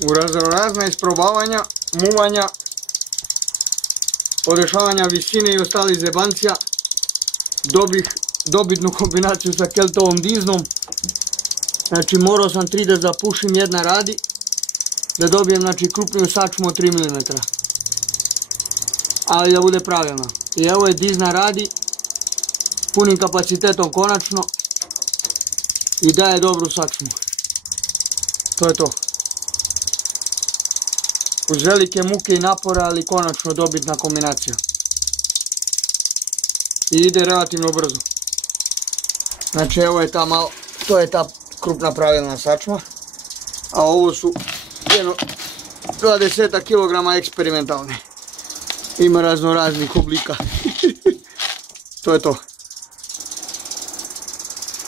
u raznorazna isprobavanja, muvanja, podešavanja visine i ostalih zebancija, dobitnu kombinaciju sa Keltovom diznom. Znači morao sam 3 da zapušim, jedna radi, da dobijem znači krupniju sačmu od 3 mm. Ali da bude pravilno. I evo je dizna radi, punim kapacitetom konačno i daje dobru sačmu. To je to. Uz velike muke i napora, ali konačno dobitna kombinacija. I ide relativno brzo. Znači evo je ta malo, to je ta krupna pravilna sačma. A ovo su jedno 20 kg eksperimentalne. Ima razno raznih oblika. To je to.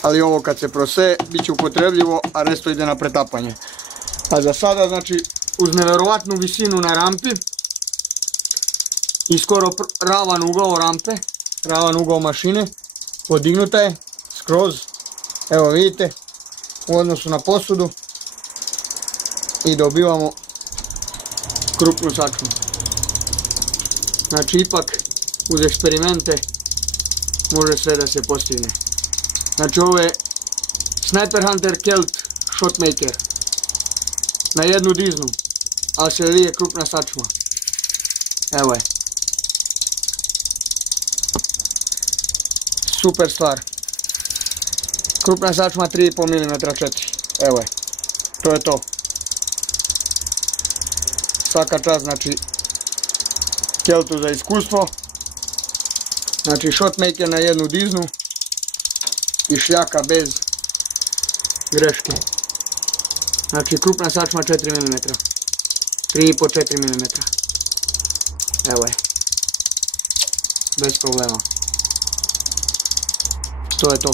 Ali ovo kad se proseje, bit će upotrebljivo, a resto ide na pretapanje. A za sada, znači, uz nevjerovatnu visinu na rampi i skoro ravan ugao rampe, ravan ugao mašine, podignuta je skroz, evo vidite, u odnosu na posudu i dobivamo krupnu sačmu. Znači ipak uz eksperimente može sve da se postigne. Znači ovo je Sniper Hunter Kelt Shotmaker na jednu diznu, ali se lije krupna sačma. Evo je. Super stvar. Krupna sačma 3,5 mm 4. Evo je. To je to. Svaka čast, znači, Keltu za iskustvo. Znači Shotmaker na jednu diznu i šljaka bez greške. Znači krupna sačma 4 mm. 3,5-4 mm. Evo je. Bez problema. To je to.